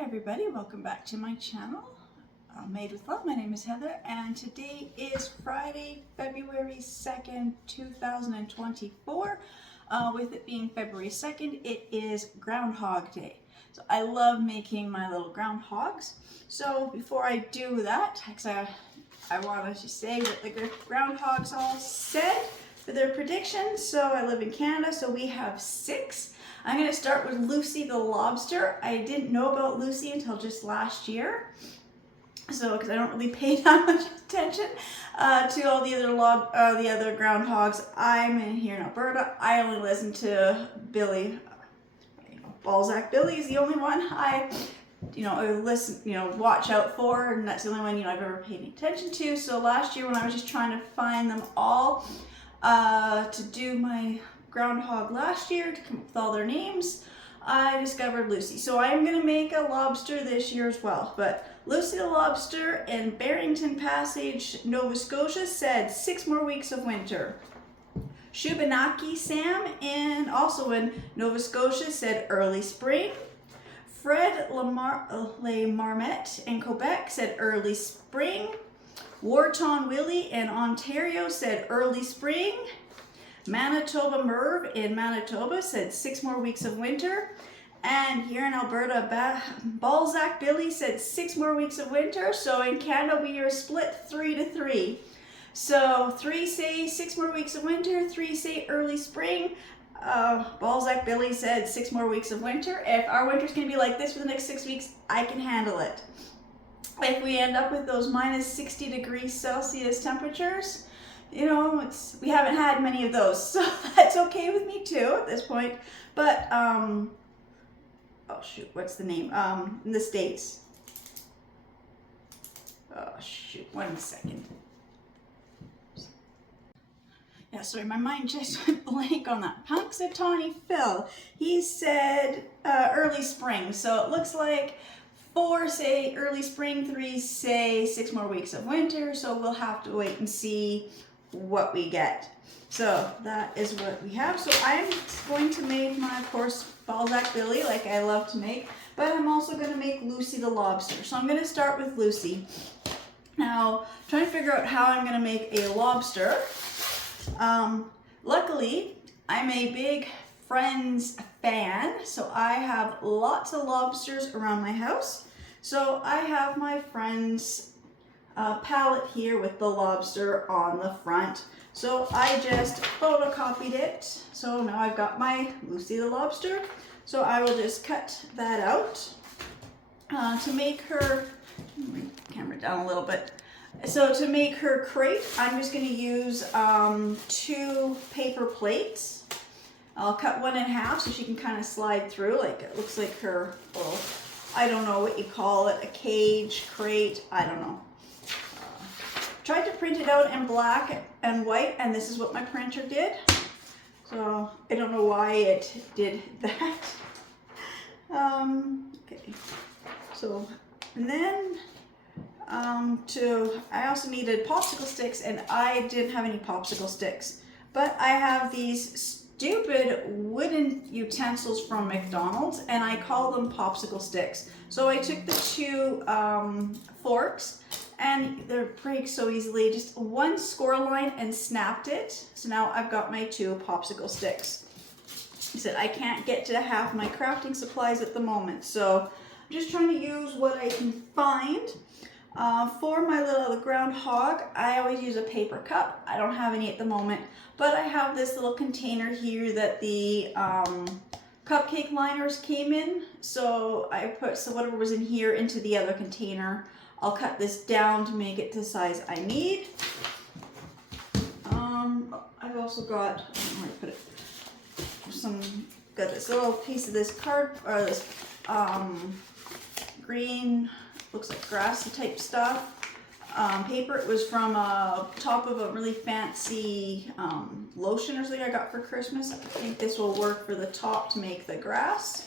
Hi everybody, welcome back to my channel, Made with Love. My name is Heather and today is Friday, February 2nd, 2024. With it being February 2nd, it is Groundhog Day. So I love making my little groundhogs. So before I do that, I want to just say what the groundhogs all said for their predictions. So I live in Canada, so we have 6. I'm going to start with Lucy the lobster. I didn't know about Lucy until just last year, so because I don't really pay that much attention to all the other groundhogs. I'm in here in Alberta. I only listen to Billy. Balzac. Billy is the only one I watch out for, and that's the only one I've ever paid any attention to. So last year when I was just trying to find them all to do my groundhog last year, to come up with all their names, I discovered Lucy. So I am going to make a lobster this year as well. But Lucy the lobster in Barrington Passage, Nova Scotia, said 6 more weeks of winter. Shubenaki Sam, also in Nova Scotia, said early spring. Fred Le Marmette in Quebec said early spring. Wharton Willie in Ontario said early spring. Manitoba Merv in Manitoba said 6 more weeks of winter. And here in Alberta, Balzac Billy said 6 more weeks of winter. So in Canada, we are split 3-3. So 3 say 6 more weeks of winter, 3 say early spring. Balzac Billy said 6 more weeks of winter. If our winter's going to be like this for the next 6 weeks, I can handle it. If we end up with those minus 60 degrees Celsius temperatures, we haven't had many of those, so that's okay with me too at this point. But, oh shoot, what's the name? In the States. Oh shoot, 1 second. Yeah, sorry, my mind just went blank on that. Punxsutawney Phil, he said early spring, so it looks like 4 say early spring, 3 say 6 more weeks of winter, so we'll have to wait and see what we get. So that is what we have. So I'm going to make my, of course, Balzac Billy, like I love to make, but I'm also going to make Lucy the lobster. So I'm going to start with Lucy. Now, trying to figure out how I'm going to make a lobster. Luckily, I'm a big Friends fan, so I have lots of lobsters around my house. So I have my Friends palette here with the lobster on the front. So I just photocopied it. So now I've got my Lucy the lobster. So I will just cut that out to make her, bring the camera down a little bit. So to make her crate, I'm just going to use 2 paper plates. I'll cut one in half so she can kind of slide through. Like it looks like her little, I don't know what you call it, a cage, crate, I don't know. Tried to print it out in black and white, and this is what my printer did. So I don't know why it did that. Okay. So, and then I also needed popsicle sticks, and I didn't have any popsicle sticks. But I have these stupid wooden utensils from McDonald's, and I call them popsicle sticks. So I took the 2 forks, and they break so easily, just 1 score line and snapped it. So now I've got my 2 popsicle sticks. I said I can't get to half my crafting supplies at the moment, so I'm just trying to use what I can find. For my little groundhog, I always use a paper cup. I don't have any at the moment, but I have this little container here that the cupcake liners came in. So I put whatever was in here into the other container. I'll cut this down to make it the size I need. I've also got, I don't know where to put it, got this little piece of this this green, looks like grassy type stuff. Paper. It was from top of a really fancy lotion or something I got for Christmas. I think this will work for the top to make the grass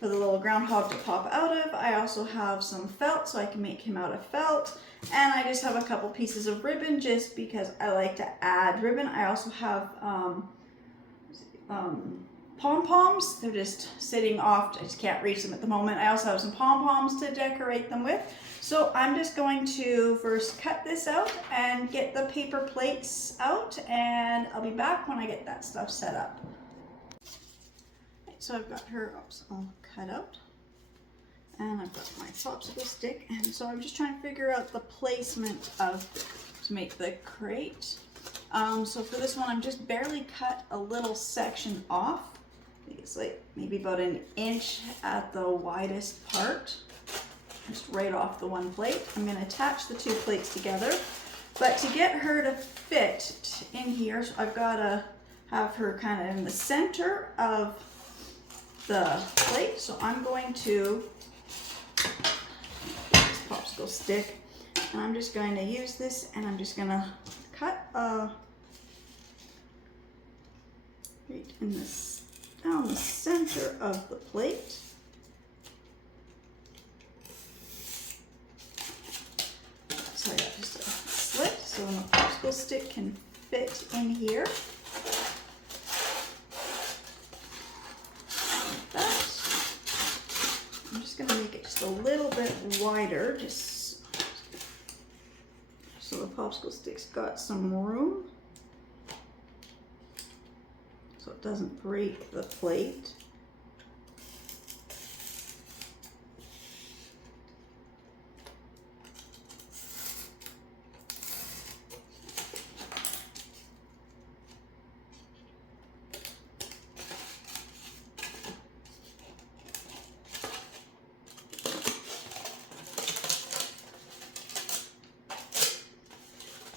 for the little groundhog to pop out of. I also have some felt, so I can make him out of felt. And I just have a couple pieces of ribbon just because I like to add ribbon. I also have pom-poms. They're just sitting off. I just can't reach them at the moment. I also have some pom-poms to decorate them with. So I'm just going to first cut this out and get the paper plates out, and I'll be back when I get that stuff set up. So I've got her all cut out, and I've got my popsicle stick, and so I'm just trying to figure out the placement to make the crate. So for this one, I'm just barely cut a little section off. I think it's like maybe about an inch at the widest part, just right off the one plate. I'm going to attach the two plates together, but to get her to fit in here, so I've got to have her kind of in the center of the plate. So I'm going to this popsicle stick, and I'm just going to use this, and I'm just going to cut right in this, down the center of the plate. So I got just a slit so the popsicle stick can fit in here. Like that. I'm just going to make it just a little bit wider, just so the popsicle stick's got some room, so it doesn't break the plate.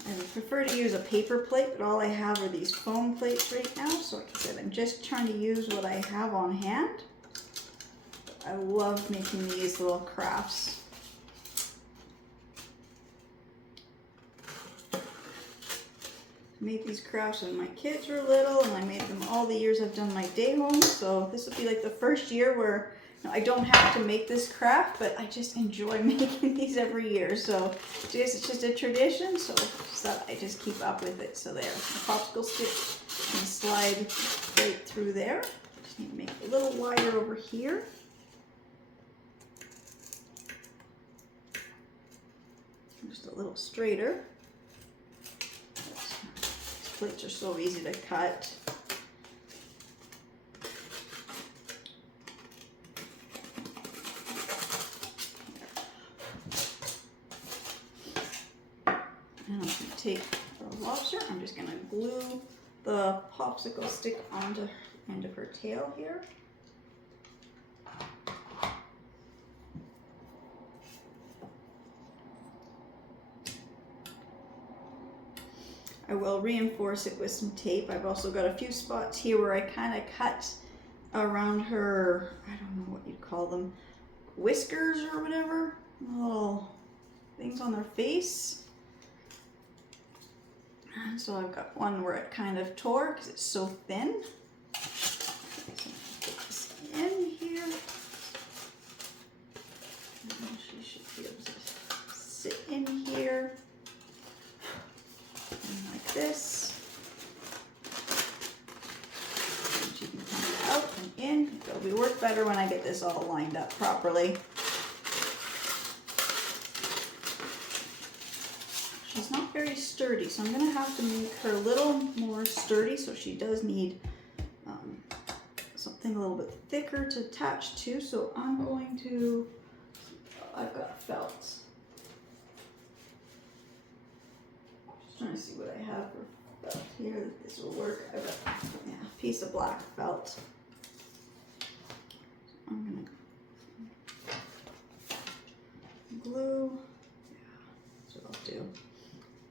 I prefer to use a paper plate, but all I have are these foam plates right now. So like I said, I'm just trying to use what I have on hand. I love making these little crafts. I made these crafts when my kids were little, and I made them all the years I've done my day homes. So this will be like the first year where I don't have to make this craft, but I just enjoy making these every year. So it's just a tradition, so that I just keep up with it. So there, the popsicle stick can slide right through there. Just need to make it a little wider over here. Just a little straighter. These plates are so easy to cut. And I'm going to take the lobster, I'm just going to glue the popsicle stick onto the end of her tail here. I will reinforce it with some tape. I've also got a few spots here where I kind of cut around her, I don't know what you'd call them, whiskers or whatever, little things on their face. So I've got one where it kind of tore because it's so thin. So put this in here. And she should be able to sit in here. And like this. And she can come out and in. It'll work better when I get this all lined up properly. She's not very sturdy, so I'm going to have to make her a little more sturdy, so she does need something a little bit thicker to attach to. So I'm going to, I've got felt. Just trying to see what I have for felt here, that this will work. I've got a piece of black felt. So I'm going to glue, that's what I'll do.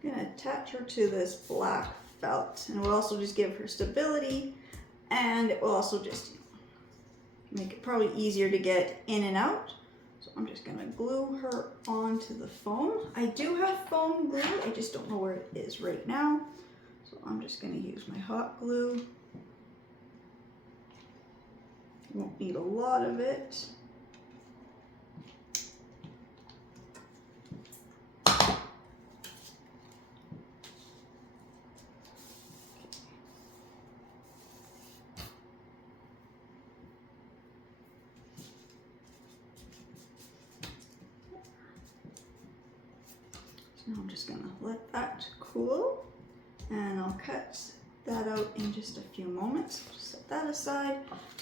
I'm going to attach her to this black felt, and it will also just give her stability, and it will also just make it probably easier to get in and out. So I'm just going to glue her onto the foam. I do have foam glue, I just don't know where it is right now. So I'm just going to use my hot glue. Won't need a lot of it. So now I'm just gonna let that cool, and I'll cut that out in just a few moments. Just set that aside.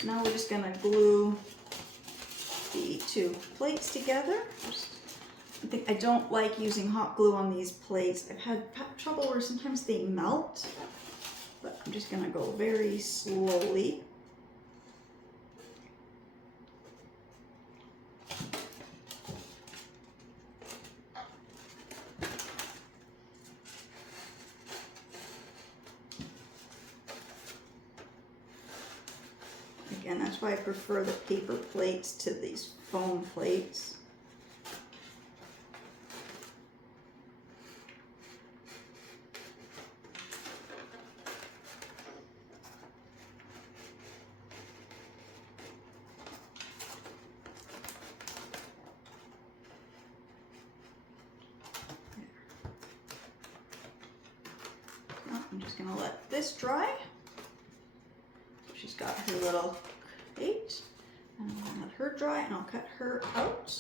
Now we're just gonna glue the two plates together. I don't like using hot glue on these plates. I've had trouble where sometimes they melt, but I'm just gonna go very slowly. Again, that's why I prefer the paper plates to these foam plates. I'm just going to let this dry. She's got her little crate, and I'm going to let her dry, and I'll cut her out.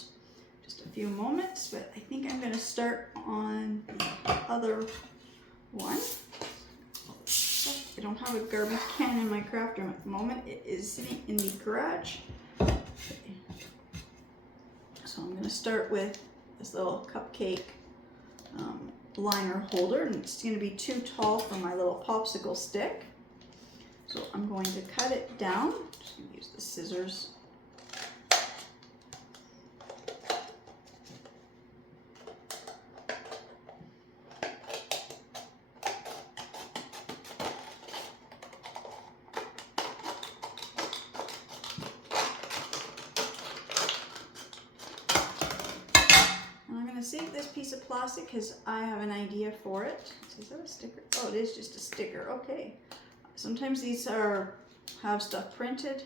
Just a few moments, but I think I'm going to start on the other one. I don't have a garbage can in my craft room at the moment. It is sitting in the garage. Okay. So I'm going to start with this little cupcake liner holder, and it's going to be too tall for my little popsicle stick. So I'm going to cut it down. Just going to use the scissors. Save this piece of plastic because I have an idea for it. Is that a sticker? Oh, it is just a sticker. Okay. Sometimes these have stuff printed.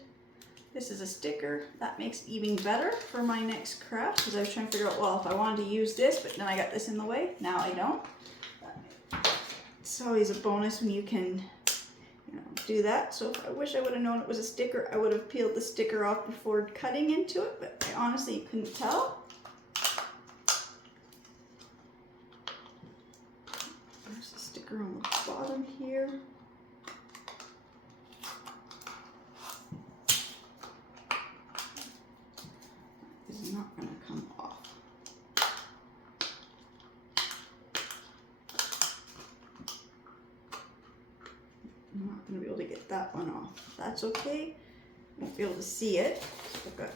This is a sticker. That makes it even better for my next craft because I was trying to figure out, well, if I wanted to use this, but then I got this in the way. Now I don't. It's always a bonus when you can, do that. So if I wish I would have known it was a sticker, I would have peeled the sticker off before cutting into it, but I honestly couldn't tell. There's the sticker on the bottom here. It's not going to come off. I'm not going to be able to get that one off. That's okay. Won't be able to see it. So good.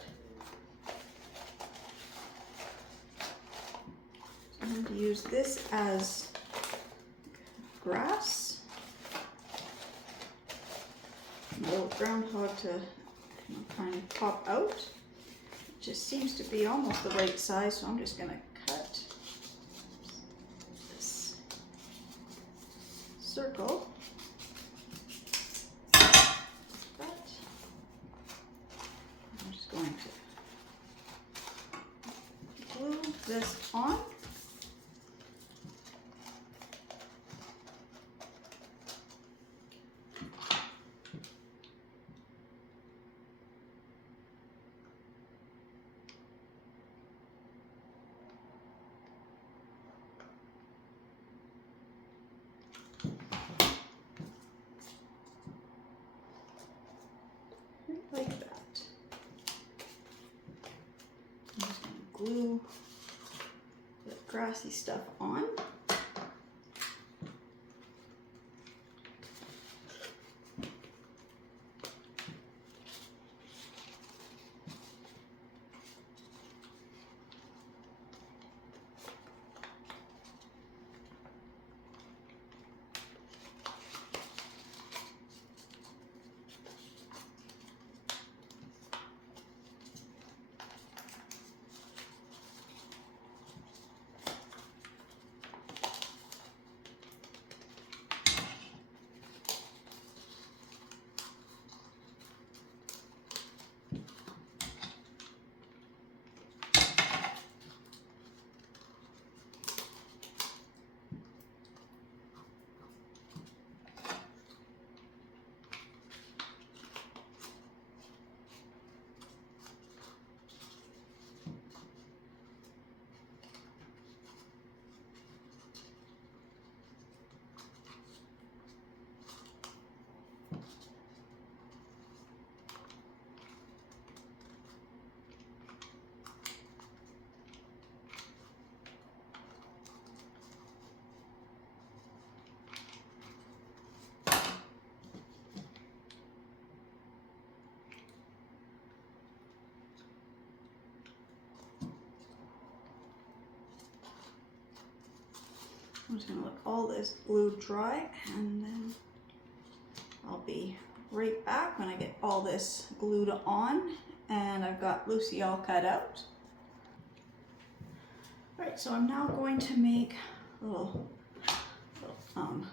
So I'm going to use this as grass. A little groundhog to kind of pop out. It just seems to be almost the right size, so I'm just going to cut this circle. Like that. I'm just going to glue this on. Like that. I'm just going to glue the grassy stuff on. I'm just gonna let all this glue dry, and then I'll be right back when I get all this glued on and I've got Lucy all cut out. All right, so I'm now going to make a little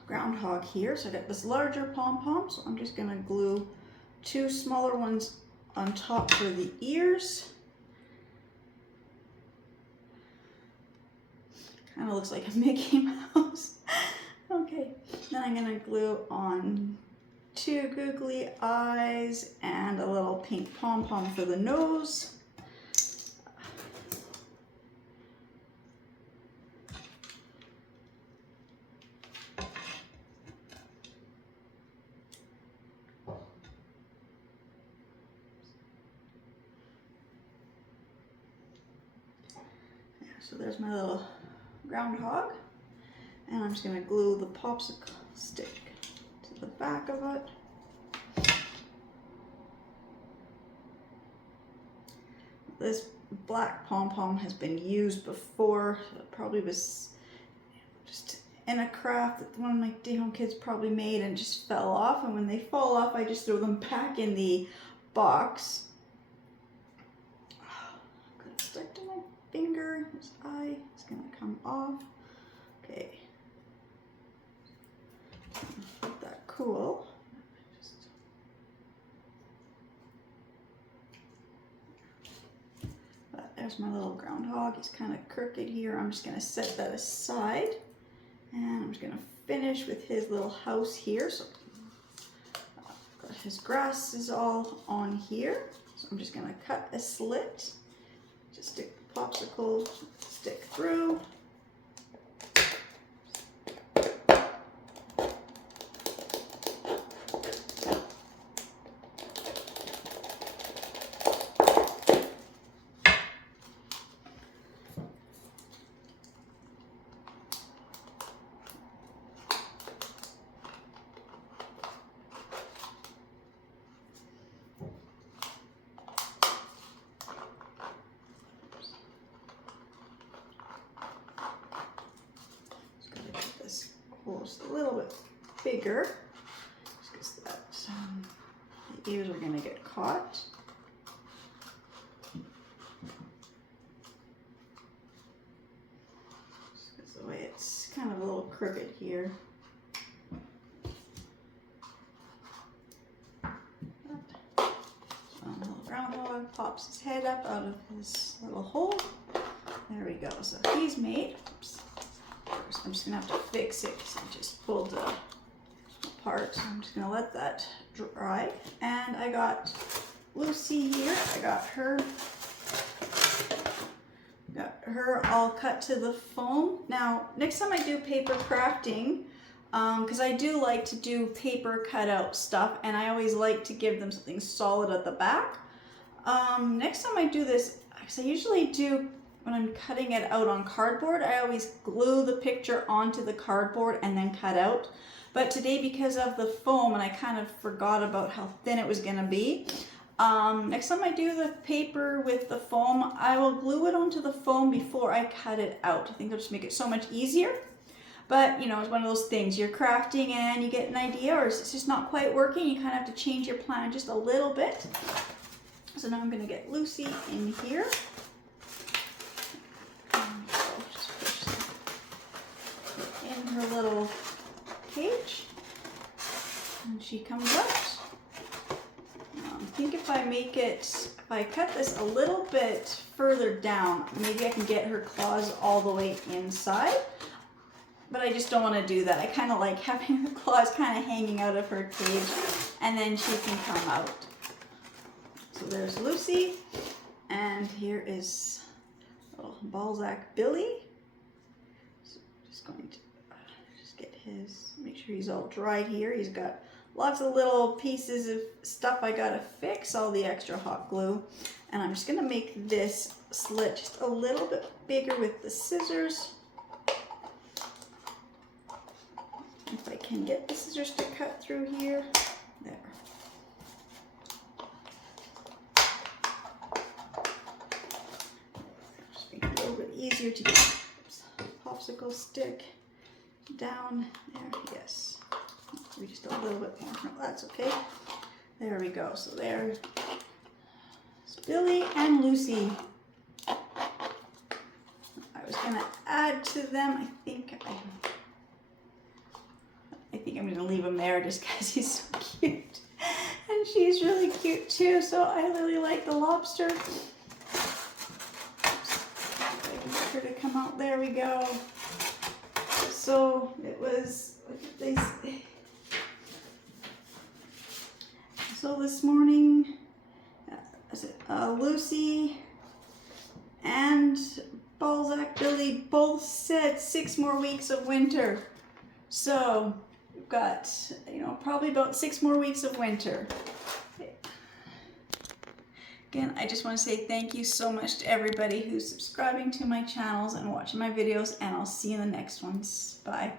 groundhog here. So I got this larger pom-pom, so I'm just gonna glue 2 smaller ones on top for the ears. Kind of looks like a Mickey Mouse. Okay, then I'm gonna glue on 2 googly eyes and a little pink pom-pom for the nose. So there's my little groundhog, and I'm just going to glue the popsicle stick to the back of it. This black pom-pom has been used before. It probably was just in a craft that one of my day-home kids probably made and just fell off, and when they fall off I just throw them back in the box. Gonna stick to my finger. His eye is gonna come off. Okay. Let that cool. But there's my little groundhog. He's kind of crooked here. I'm just gonna set that aside, and I'm just gonna finish with his little house here. So got his grass is all on here. So I'm just gonna cut a slit. Just stick the popsicle stick through. Just a little bit bigger, just because that the ears are going to get caught. Just because the way it's kind of a little crooked here. So the little groundhog pops his head up out of his little hole. There we go. So he's made. Oops. I'm just gonna have to fix it because I just pulled it apart. So I'm just gonna let that dry. And I got Lucy here. I got her all cut to the foam. Now, next time I do paper crafting, because I do like to do paper cutout stuff, and I always like to give them something solid at the back. Next time I do this, because I usually do. When I'm cutting it out on cardboard, I always glue the picture onto the cardboard and then cut out. But today, because of the foam, and I kind of forgot about how thin it was going to be, next time I do the paper with the foam, I will glue it onto the foam before I cut it out. I think it'll just make it so much easier. But, you know, it's one of those things. You're crafting and you get an idea, or it's just not quite working. You kind of have to change your plan just a little bit. So now I'm going to get Lucy in here. Her little cage, and she comes out. I think if I cut this a little bit further down, maybe I can get her claws all the way inside, but I just don't want to do that. I kind of like having her claws kind of hanging out of her cage, and then she can come out. So there's Lucy, and here is little Balzac Billy. So just going to get his, make sure he's all dried here. He's got lots of little pieces of stuff I gotta fix, all the extra hot glue. And I'm just gonna make this slit just a little bit bigger with the scissors. If I can get the scissors to cut through here. There. Just make it a little bit easier to get the popsicle stick down there. Yes. Maybe just a little bit more. No, that's okay. There we go. So there's Billy and Lucy. I was gonna add to them. I think I'm gonna leave him there just because he's so cute. And she's really cute too, so I really like the lobster. Oops. I can get her to come out. There we go. So it was, what did they say? So this morning, Lucy and Balzac Billy both said 6 more weeks of winter. So we've got, probably about 6 more weeks of winter. Again, I just want to say thank you so much to everybody who's subscribing to my channels and watching my videos, and I'll see you in the next ones. Bye.